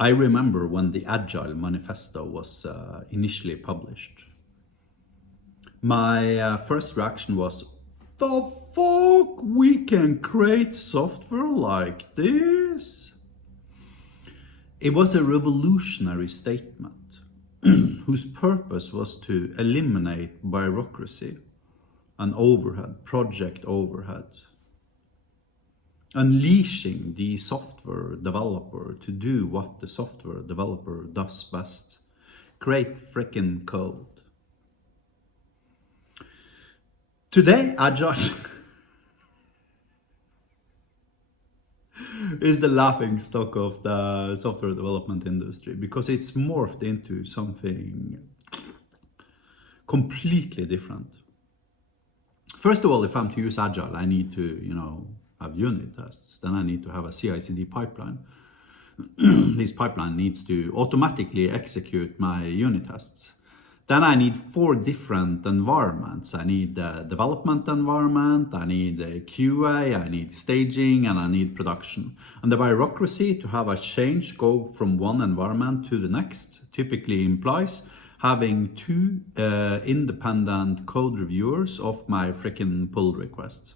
I remember when the Agile manifesto was initially published. My first reaction was, the fuck, we can create software like this? It was a revolutionary statement whose purpose was to eliminate bureaucracy and overhead, project overhead, unleashing the software developer to do what the software developer does best: create frickin' code. Today, Agile is the laughing stock of the software development industry because it's morphed into something completely different. First of all, if I'm to use Agile, I need to, have unit tests. Then I need to have a CI/CD pipeline. This pipeline needs to automatically execute my unit tests. Then I need 4 different environments. I need the development environment, I need the QA, I need staging, and I need production. And the bureaucracy to have a change go from one environment to the next typically implies having 2 independent code reviewers of my frickin' pull requests,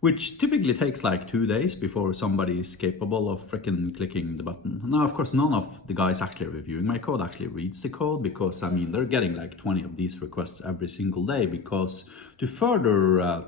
which typically takes like 2 days before somebody is capable of frickin' clicking the button. Now, of course, none of the guys actually reviewing my code actually reads the code because, they're getting like 20 of these requests every single day, because to further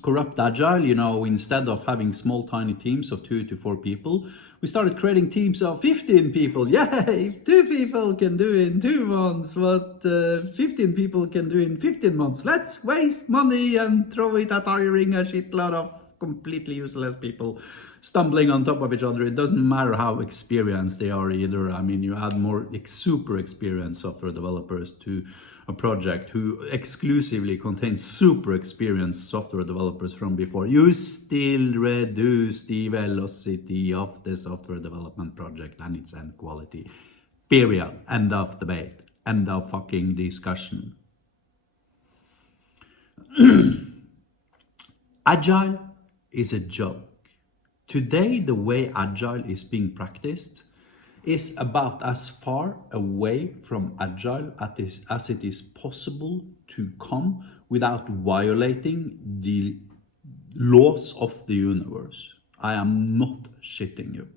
corrupt Agile, instead of having small tiny teams of 2 to 4 people, we started creating teams of 15 people. Yay! 2 people can do it in 2 months what 15 people can do in 15 months. Let's waste money and throw it at hiring a shitload of completely useless people stumbling on top of each other. It doesn't matter how experienced they are either. You add more super experienced software developers to a project who exclusively contains super experienced software developers from before, you still reduce the velocity of the software development project and its end quality. Period. End of debate. End of fucking discussion. Agile is a joke. Today, the way Agile is being practiced is about as far away from Agile as it is possible to come without violating the laws of the universe. I am not shitting you.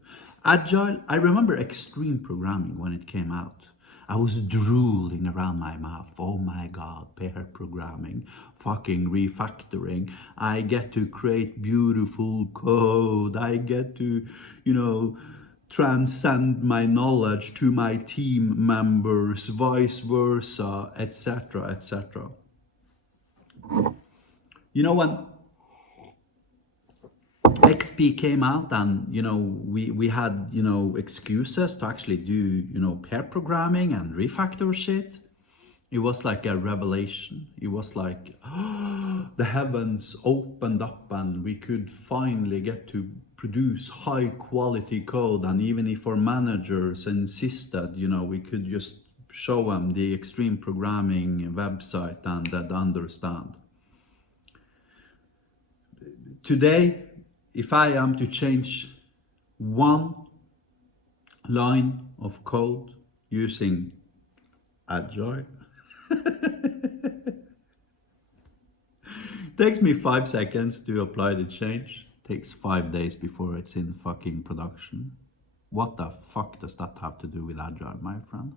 Agile, I remember extreme programming when it came out. I was drooling around my mouth. Oh my God, pair programming, fucking refactoring. I get to create beautiful code. I get to, transcend my knowledge to my team members, vice versa, etc., etc. When XP came out and, we had, excuses to actually do, pair programming and refactor shit, it was like a revelation. It was like, the heavens opened up and we could finally get to produce high quality code. And even if our managers insisted, we could just show them the extreme programming website and they'd understand. Today, if I am to change one line of code using Agile, takes me 5 seconds to apply the change. Takes 5 days before it's in fucking production. What the fuck does that have to do with Agile, my friend?